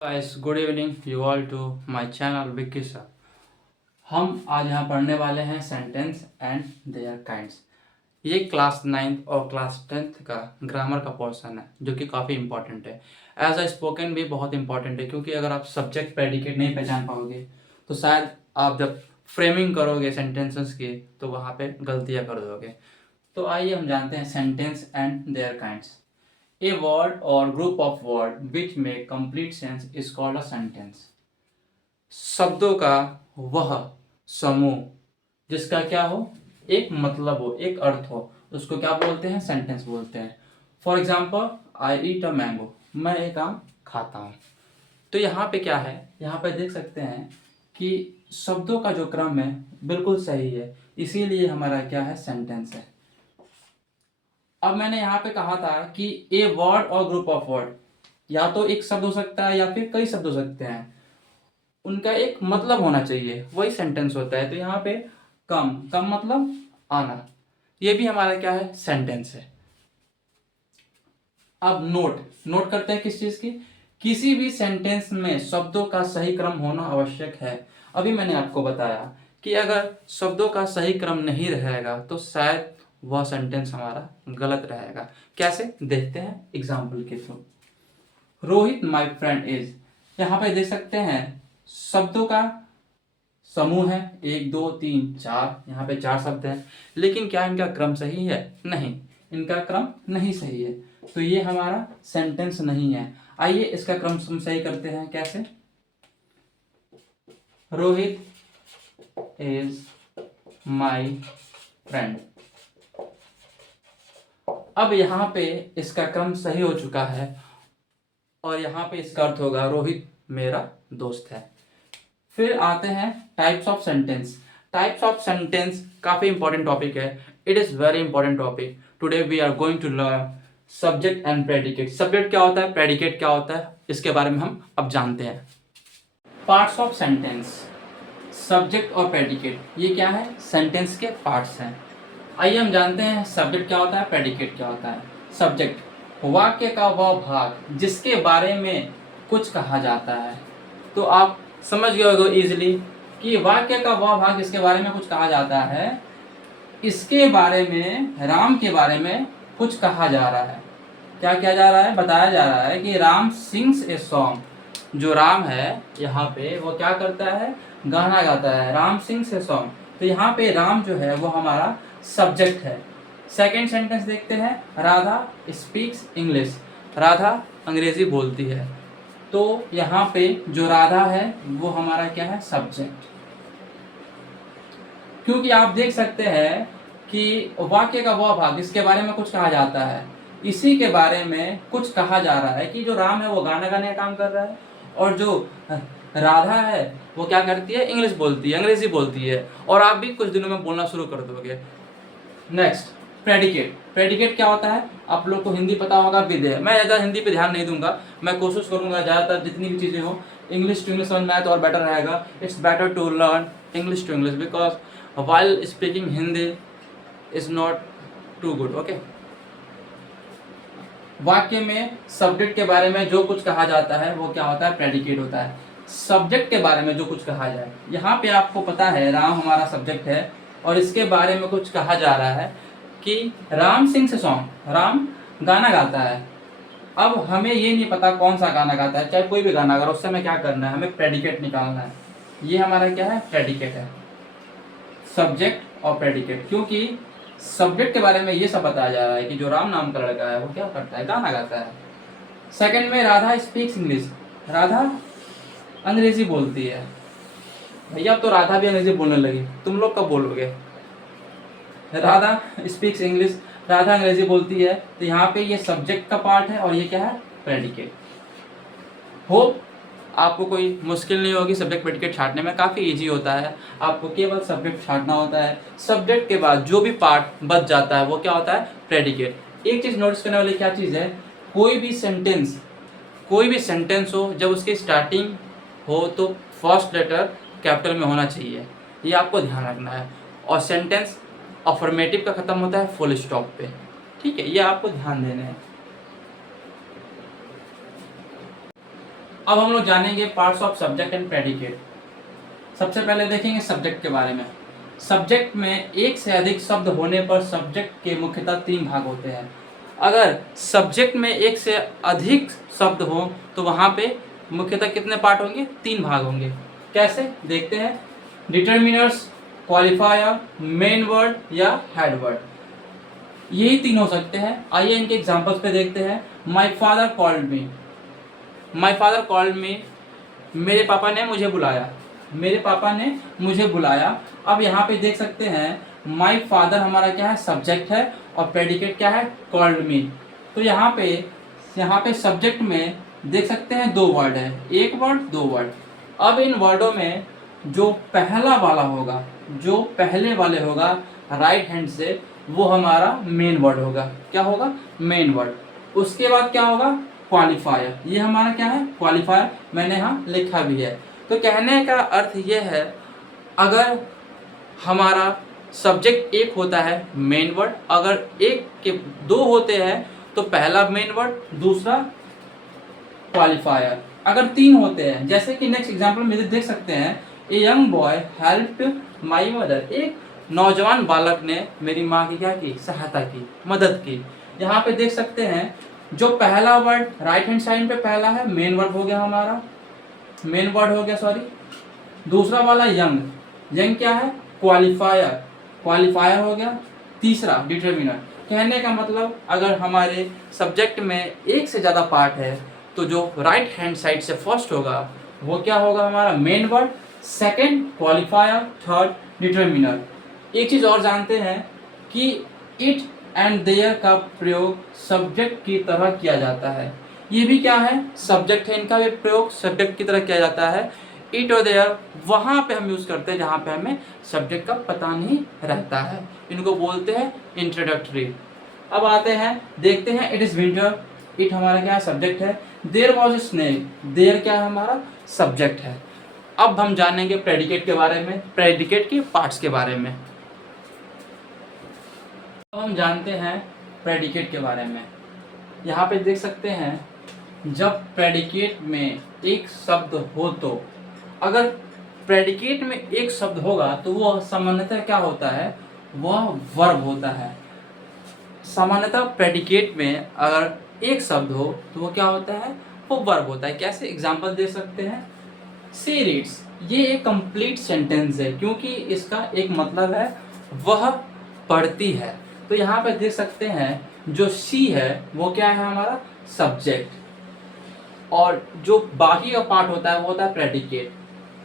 Guys good evening you all to my channel Vicky sir. हम आज यहाँ पढ़ने वाले हैं सेंटेंस एंड देयर काइंड्स। ये क्लास 9th और क्लास 10th का ग्रामर का पोर्शन है जो कि काफ़ी इंपॉर्टेंट है। एज अ स्पोकन भी बहुत इंपॉर्टेंट है क्योंकि अगर आप सब्जेक्ट प्रेडिकेट नहीं पहचान पाओगे तो शायद आप जब फ्रेमिंग करोगे सेंटेंसेस की तो वहाँ पे गलतियाँ कर दोगे। तो आइए हम जानते हैं sentence and their kinds. A word or group of words which make complete sense is called a sentence. शब्दों का वह समूह जिसका क्या हो, एक मतलब हो, एक अर्थ हो, उसको क्या बोलते हैं? सेंटेंस बोलते हैं। For example, I eat a mango, मैं एक आम खाता हूँ। तो यहाँ पे क्या है, यहाँ पे देख सकते हैं कि शब्दों का जो क्रम है बिल्कुल सही है, इसीलिए हमारा क्या है, सेंटेंस है। अब मैंने यहाँ पे कहा था कि ए वर्ड और ग्रुप ऑफ वर्ड, या तो एक शब्द हो सकता है या फिर कई शब्द हो सकते हैं, उनका एक मतलब होना चाहिए, वही सेंटेंस होता है। तो यहाँ पे कम कम मतलब आना, ये भी हमारा क्या है, सेंटेंस है। अब नोट नोट करते हैं किस चीज की, किसी भी सेंटेंस में शब्दों का सही क्रम होना आवश्यक है। अभी मैंने आपको बताया कि अगर शब्दों का सही क्रम नहीं रहेगा तो शायद वह सेंटेंस हमारा गलत रहेगा। कैसे, देखते हैं एग्जाम्पल के through. Rohit my friend is, यहाँ पे देख सकते हैं शब्दों का समूह है, 1 2 3 4, यहाँ पे 4 शब्द हैं, लेकिन क्या इनका क्रम सही है? नहीं, इनका क्रम नहीं सही है, तो ये हमारा सेंटेंस नहीं है। आइए इसका क्रम हम सही करते हैं। कैसे? Rohit is my friend. अब यहाँ पे इसका क्रम सही हो चुका है और यहाँ पे इसका अर्थ होगा रोहित मेरा दोस्त है। फिर आते हैं types of sentence. Types of sentence काफी इंपॉर्टेंट टॉपिक है। It is very important topic. Today we are going to learn subject and predicate. Subject क्या होता है, प्रेडिकेट क्या होता है, इसके बारे में हम अब जानते हैं। पार्ट्स ऑफ सेंटेंस, सब्जेक्ट और प्रेडिकेट, ये क्या है, सेंटेंस के पार्ट्स हैं। आइए हम जानते हैं सब्जेक्ट क्या होता है, प्रेडिकेट क्या होता है। सब्जेक्ट वाक्य का वह भाग जिसके बारे में कुछ कहा जाता है। तो आप समझ गए होगे इजीली कि वाक्य का वह भाग जिसके बारे में कुछ कहा जाता है, इसके बारे में, राम के बारे में कुछ कहा जा रहा है। क्या किया जा रहा है, बताया जा रहा है कि राम सिंग्स ए सॉन्ग। जो राम है यहाँ पे वो क्या करता है, गाना गाता है। राम सिंग्स ए सॉन्ग, तो यहाँ पे राम जो है वो हमारा सब्जेक्ट है। सेकेंड सेंटेंस देखते हैं, राधा स्पीक्स इंग्लिश। राधा अंग्रेजी बोलती है, तो यहाँ पे जो राधा है वो हमारा क्या है, सब्जेक्ट। क्योंकि आप देख सकते हैं कि वाक्य का वह भाग जिसके बारे में कुछ कहा जाता है, इसी के बारे में कुछ कहा जा रहा है कि जो राम है वो गाना गाने का काम कर रहा है और जो राधा है वो क्या करती है, इंग्लिश बोलती है, अंग्रेजी बोलती है, और आप भी कुछ दिनों में बोलना शुरू कर दोगे। Next, predicate. प्रेडिकेट क्या होता है, आप लोग को हिंदी पता होगा, विधेय। मैं ज़्यादा हिंदी पे ध्यान नहीं दूंगा, मैं कोशिश करूंगा ज़्यादातर जितनी भी चीज़ें हो इंग्लिश टू इंग्लिश समझ में आए तो और बेटर रहेगा। It's better to learn English to English because while speaking Hindi is not too good. Okay? वाक्य में सब्जेक्ट के बारे में जो कुछ कहा जाता है वो क्या होता है, प्रेडिकेट होता है। सब्जेक्ट के बारे में जो कुछ कहा जाए, यहाँ पे आपको पता है राम हमारा सब्जेक्ट है और इसके बारे में कुछ कहा जा रहा है कि Ram sings a song, Ram गाना गाता है। अब हमें ये नहीं पता कौन सा गाना गाता है, चाहे कोई भी गाना अगर, उससे हमें क्या करना है, हमें प्रेडिकेट निकालना है। ये हमारा क्या है, प्रेडिकेट है। सब्जेक्ट और प्रेडिकेट, क्योंकि सब्जेक्ट के बारे में ये सब बताया जा रहा है कि जो राम नाम का लड़का है वो क्या करता है, गाना गाता है। सेकंड में राधा स्पीक्स इंग्लिश, राधा अंग्रेजी बोलती है। भैया तो राधा भी अंग्रेजी बोलने लगी, तुम लोग कब बोलोगे? राधा स्पीक्स इंग्लिश, राधा अंग्रेजी बोलती है, तो यहाँ पे ये सब्जेक्ट का पार्ट है और ये क्या है, प्रेडिकेट। होप आपको कोई मुश्किल नहीं होगी सब्जेक्ट प्रेडिकेट छांटने में, काफ़ी इजी होता है। आपको केवल सब्जेक्ट छांटना होता है। सब्जेक्ट के बाद जो भी पार्ट बच जाता है वो क्या होता है, प्रेडिकेट। एक चीज़ नोटिस करने वाली क्या चीज़ है, कोई भी सेंटेंस हो, जब उसकी स्टार्टिंग हो तो फर्स्ट लेटर कैपिटल में होना चाहिए, ये आपको ध्यान रखना है। और सेंटेंस अफर्मेटिव का खत्म होता है फुल स्टॉप पे, ठीक है, ये आपको ध्यान देना है। अब हम लोग जानेंगे parts of subject and predicate. सबसे पहले देखेंगे सब्जेक्ट के बारे में। सब्जेक्ट में एक से अधिक शब्द होने पर सब्जेक्ट के मुख्यतः 3 भाग होते हैं। अगर सब्जेक्ट में एक से अधिक शब्द हो तो वहाँ पे मुख्यतः कितने पार्ट होंगे? 3 भाग होंगे। कैसे देखते हैं। डिटर्मिनर्स, क्वालिफायर, मेन वर्ड या हेड वर्ड, यही 3 हो सकते हैं। आइए इनके एग्जांपल्स पे देखते हैं। My father called me, my father called me, मेरे पापा ने मुझे बुलाया, मेरे पापा ने मुझे बुलाया। अब यहाँ पे देख सकते हैं माई फादर हमारा क्या है? सब्जेक्ट है, और प्रेडिकेट क्या है? Called me. तो यहाँ पे सब्जेक्ट में देख सकते हैं 2 वर्ड है, एक वर्ड 2 वर्ड। अब इन वर्डों में जो पहला वाला होगा, जो पहले वाले होगा राइट हैंड से, वो हमारा मेन वर्ड होगा। क्या होगा? Main word. उसके बाद क्या होगा? क्वालिफायर। ये हमारा क्या है? क्वालिफायर। मैंने यहाँ लिखा भी है। तो कहने का अर्थ ये है, अगर हमारा सब्जेक्ट एक होता है मेन वर्ड, अगर एक के 2 होते हैं तो पहला मेन वर्ड, दूसरा क्वालिफायर। अगर 3 होते हैं, जैसे कि नेक्स्ट एग्जांपल में देख सकते हैं, a young boy helped my mother, एक नौजवान बालक ने मेरी माँ की क्या की? सहायता की, मदद की। यहाँ पे देख सकते हैं जो पहला वर्ड राइट हैंड साइड पे पहला है मेन वर्ड हो गया हमारा, मेन वर्ड हो गया सॉरी। दूसरा वाला यंग, यंग क्या है? क्वालिफायर, क्वालिफायर हो गया। तीसरा डिटरमिनर। कहने का मतलब अगर हमारे सब्जेक्ट में एक से ज़्यादा पार्ट है तो जो राइट हैंड साइड से फर्स्ट होगा वो क्या होगा? हमारा main word, second qualifier, third determiner. एक चीज़ और जानते हैं कि इट एंड देयर का प्रयोग सब्जेक्ट की तरह किया जाता है। ये भी क्या है? सब्जेक्ट है, इनका भी प्रयोग सब्जेक्ट की तरह किया जाता है। इट और देयर वहाँ पे हम यूज़ करते हैं जहाँ पे हमें सब्जेक्ट का पता नहीं रहता है, इनको बोलते हैं इंट्रोडक्टरी। अब आते हैं, देखते हैं इट इज़ विंटर, इट हमारा क्या है? सब्जेक्ट है। There was a snake, there क्या है? हमारा सब्जेक्ट है। अब हम जानेंगे प्रेडिकेट के बारे में, प्रेडिकेट के पार्ट्स के बारे में। अब हम जानते हैं प्रेडिकेट के बारे में। यहाँ पे देख सकते हैं जब प्रेडिकेट में एक शब्द हो तो, अगर प्रेडिकेट में एक शब्द होगा तो वो सामान्यतः क्या होता है? वह वर्ब होता है। सामान्यतः प्रेडिकेट में अगर एक शब्द हो तो वो क्या होता है? वो वर्ब होता है। कैसे? एग्जांपल दे सकते हैं। सी रीड्स, ये एक कंप्लीट सेंटेंस है क्योंकि इसका एक मतलब है वह पढ़ती है। तो यहाँ पे देख सकते हैं जो सी है वो क्या है? हमारा सब्जेक्ट, और जो बाकी का पार्ट होता है वो होता है प्रेडिकेट।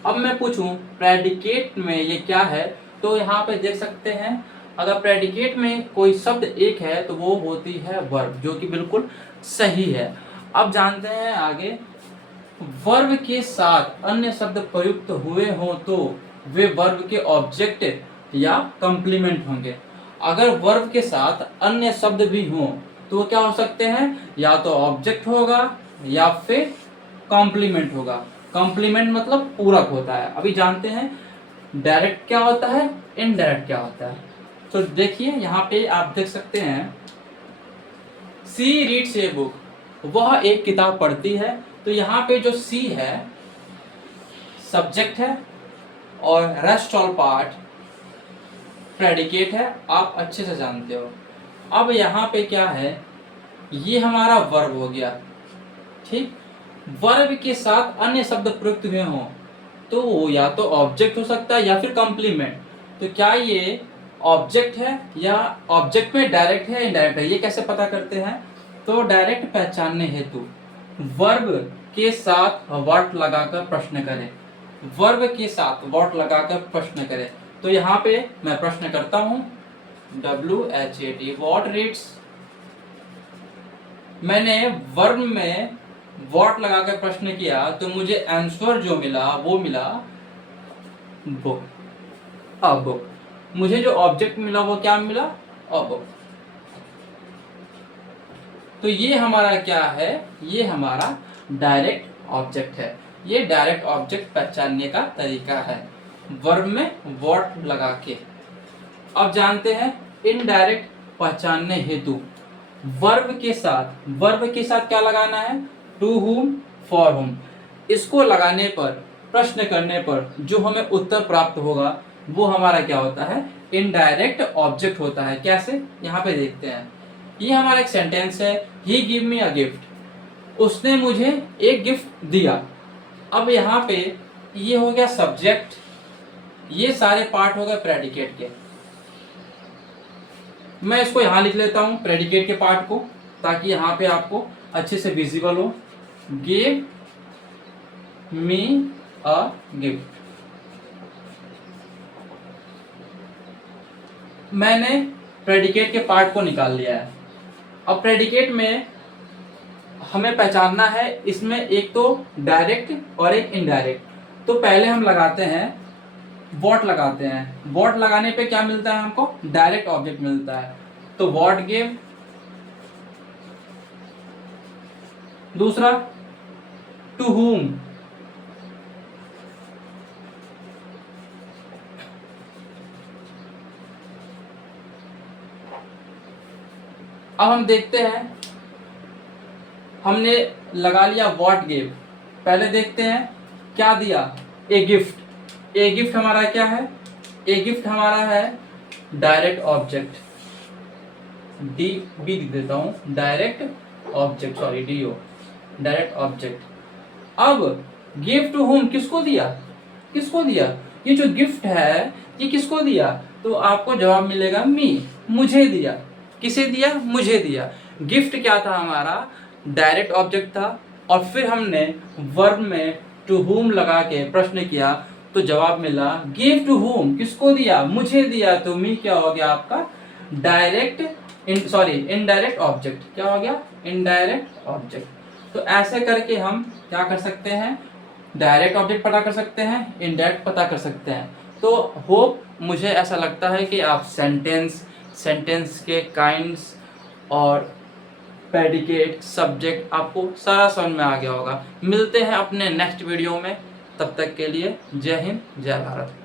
अब मैं पूछूं प्रेडिकेट में ये क्या है, तो यहाँ पे देख सकते हैं अगर प्रेडिकेट में कोई शब्द एक है तो वो होती है वर्ब, जो कि बिल्कुल सही है। अब जानते हैं आगे, वर्ब के साथ अन्य शब्द प्रयुक्त हुए हों तो वे वर्ब के ऑब्जेक्ट या कंप्लीमेंट होंगे। अगर वर्ब के साथ अन्य शब्द भी हों तो वो क्या हो सकते हैं? या तो ऑब्जेक्ट होगा या फिर कॉम्प्लीमेंट होगा। कॉम्प्लीमेंट मतलब पूरक होता है। अभी जानते हैं डायरेक्ट क्या होता है, इनडायरेक्ट क्या होता है। तो देखिए यहाँ पे आप देख सकते हैं, सी रीड्स ए बुक, वह एक किताब पढ़ती है। तो यहाँ पे जो सी है सब्जेक्ट है और रेस्ट ऑल पार्ट प्रेडिकेट है, आप अच्छे से जानते हो। अब यहाँ पे क्या है? ये हमारा वर्ब हो गया, ठीक। वर्ब के साथ अन्य शब्द प्रयुक्त हुए हों तो वो या तो ऑब्जेक्ट हो सकता है या फिर कॉम्प्लीमेंट। तो क्या ये ऑब्जेक्ट है या ऑब्जेक्ट में डायरेक्ट है इनडायरेक्ट है, ये कैसे पता करते हैं? तो डायरेक्ट पहचानने हेतु वर्ब के साथ व्हाट लगाकर प्रश्न करें, वर्ब के साथ व्हाट लगाकर प्रश्न करें। तो यहाँ पे मैं प्रश्न करता हूँ WHAT, व्हाट रीड्स। मैंने वर्ब में व्हाट लगाकर प्रश्न किया तो मुझे आंसर जो मिला वो मिला बुक, अ बुक। मुझे जो ऑब्जेक्ट मिला वो क्या मिला? A book. तो ये हमारा क्या है? ये हमारा डायरेक्ट ऑब्जेक्ट है। ये डायरेक्ट ऑब्जेक्ट पहचानने का तरीका है, वर्ब में व्हाट लगा के। अब जानते हैं इनडायरेक्ट पहचानने हेतु वर्ब के साथ क्या लगाना है? टू हुम, फॉर हुम। इसको लगाने पर, प्रश्न करने पर जो हमें उत्तर प्राप्त होगा वो हमारा क्या होता है, इनडायरेक्ट ऑब्जेक्ट होता है। कैसे, यहाँ पे देखते हैं। ये हमारा एक सेंटेंस है, ही गिव मी अ गिफ्ट, उसने मुझे एक गिफ्ट दिया। अब यहाँ पे ये हो गया सब्जेक्ट, ये सारे पार्ट हो गए प्रेडिकेट के। मैं इसको यहाँ लिख लेता हूँ प्रेडिकेट के पार्ट को, ताकि यहाँ पे आपको अच्छे से विजिबल हो। गिव मी अ गिफ्ट, मैंने प्रेडिकेट के पार्ट को निकाल लिया है। अब प्रेडिकेट में हमें पहचानना है, इसमें एक तो डायरेक्ट और एक इनडायरेक्ट। तो पहले हम लगाते हैं व्हाट लगाते हैं। व्हाट लगाने पे क्या मिलता है हमको, डायरेक्ट ऑब्जेक्ट मिलता है। तो व्हाट गिव, दूसरा टू whom, अब हम देखते हैं, हमने लगा लिया व्हाट गिव। पहले देखते हैं क्या दिया, ए गिफ्ट। ए गिफ्ट हमारा क्या है, ए गिफ्ट हमारा है डायरेक्ट ऑब्जेक्ट, डी बी लिख देता हूं, direct object, sorry D O, direct object. अब गिव टू whom, किसको दिया, किसको दिया, ये जो गिफ्ट है ये किसको दिया, तो आपको जवाब मिलेगा मी, मुझे दिया। किसे दिया, मुझे दिया। गिफ्ट क्या था हमारा, डायरेक्ट ऑब्जेक्ट था, और फिर हमने वर्ब में टू whom लगा के प्रश्न किया, तो जवाब मिला गिव टू whom, किसको दिया, मुझे दिया। तो मी क्या हो गया आपका, डायरेक्ट सॉरी इनडायरेक्ट ऑब्जेक्ट। क्या हो गया, इनडायरेक्ट ऑब्जेक्ट। तो ऐसे करके हम क्या कर सकते हैं, डायरेक्ट ऑब्जेक्ट पता कर सकते हैं, इनडायरेक्ट पता कर सकते हैं। तो होप, मुझे ऐसा लगता है कि आप सेंटेंस के काइंड्स और प्रेडिकेट, सब्जेक्ट आपको सारा समझ में आ गया होगा। मिलते हैं अपने नेक्स्ट वीडियो में, तब तक के लिए जय हिंद, जय भारत।